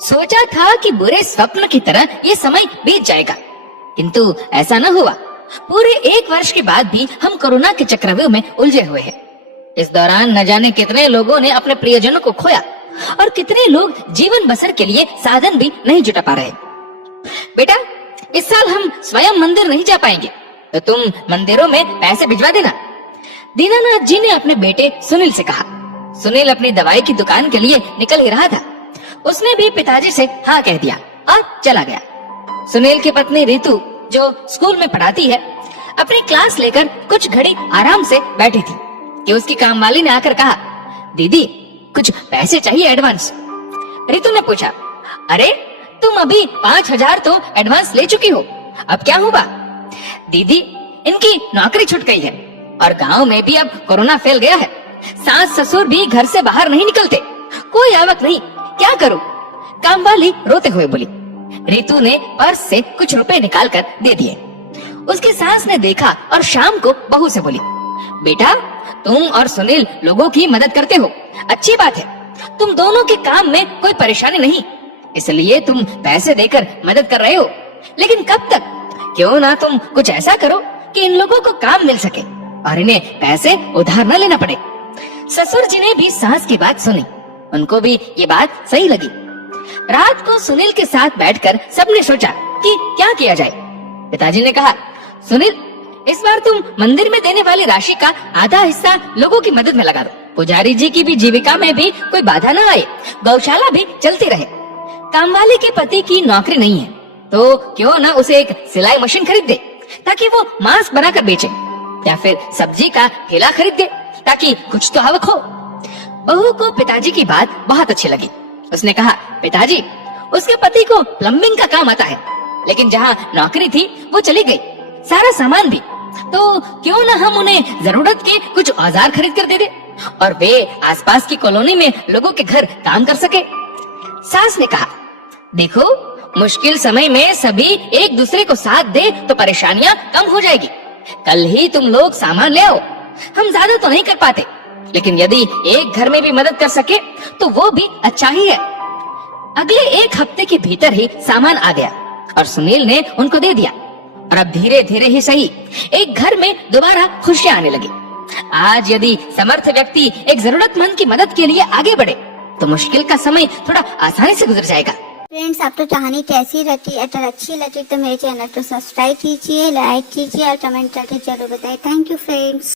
सोचा था कि बुरे स्वप्न की तरह ये समय बीत जाएगा, किंतु ऐसा न हुआ। पूरे 1 वर्ष के बाद भी हम कोरोना के चक्रव्यूह में उलझे हुए हैं। इस दौरान न जाने कितने लोगों ने अपने प्रियजनों को खोया और कितने लोग जीवन बसर के लिए साधन भी नहीं जुटा पा रहे। बेटा, इस साल हम स्वयं मंदिर नहीं जा पाएंगे, तो तुम मंदिरों में पैसे भिजवा देना। दीनानाथ जी ने अपने बेटे सुनील से कहा। सुनील अपनी दवाई की दुकान के लिए निकल ही रहा था। उसने भी पिताजी से हाँ कह दिया और चला गया। सुनील की पत्नी रितु, जो स्कूल में पढ़ाती है, अपनी क्लास लेकर कुछ घड़ी आराम से बैठी थी कि उसकी कामवाली ने आकर कहा, दीदी कुछ पैसे चाहिए एडवांस। रितु ने पूछा, अरे तुम अभी 5,000 तो एडवांस ले चुकी हो, अब क्या हुआ? दीदी, इनकी नौकरी छूट गई है और गांव में भी अब कोरोना फैल गया है। सास ससुर भी घर से बाहर नहीं निकलते, कोई आवक नहीं, क्या करूं? कामवाली रोते हुए बोली। रितु ने पर्स से कुछ रुपए निकालकर दे दिए। उसकी सास ने देखा और शाम को बहू से बोली, बेटा तुम और सुनील लोगों की मदद करते हो, अच्छी बात है। तुम दोनों के काम में कोई परेशानी नहीं, इसलिए तुम पैसे देकर मदद कर रहे हो, लेकिन कब तक? क्यों ना तुम कुछ ऐसा करो कि इन लोगों को काम मिल सके और इन्हें पैसे उधार न लेना पड़े। ससुर जी ने भी सास की बात सुनी, उनको भी ये बात सही लगी। रात को सुनील के साथ बैठकर सबने सोचा कि क्या किया जाए। पिताजी ने कहा, सुनील इस बार तुम मंदिर में देने वाली राशि का आधा हिस्सा लोगों की मदद में लगा दो। पुजारी जी की भी जीविका में भी कोई बाधा न आए, गौशाला भी चलती रहे। कामवाली के पति की नौकरी नहीं है, तो क्यों न उसे एक सिलाई मशीन खरीद दे ताकि वो मास्क बनाकर बेचे, या फिर सब्जी का ठेला खरीद दे ताकि कुछ तो आवक हो। बहू को पिताजी की बात बहुत अच्छी लगी। उसने कहा, पिताजी उसके पति को प्लम्बिंग का काम आता है, लेकिन जहाँ नौकरी थी वो चली गई, सारा सामान भी, तो क्यों न हम उन्हें जरूरत के कुछ औजार खरीद कर दे दे और वे आसपास की कॉलोनी में लोगों के घर काम कर सके। सास ने कहा, देखो मुश्किल समय में सभी एक दूसरे को साथ दे तो परेशानियां कम हो जाएगी। कल ही तुम लोग सामान ले आओ, हम ज्यादा तो नहीं कर पाते, लेकिन यदि एक घर में भी मदद कर सके तो वो भी अच्छा ही है। अगले 1 हफ्ते के भीतर ही सामान आ गया और सुनील ने उनको दे दिया और अब धीरे धीरे ही सही एक घर में दोबारा खुशियां आने लगी। आज यदि समर्थ व्यक्ति एक जरूरतमंद की मदद के लिए आगे बढ़े तो मुश्किल का समय थोड़ा आसानी से गुजर जाएगा। फ्रेंड्स, आपको कहानी कैसी लगी? अगर अच्छी लगी तो मेरे चैनल को सब्सक्राइब कीजिए, लाइक कीजिए और कमेंट करके जरूर बताएं। Thank you friends.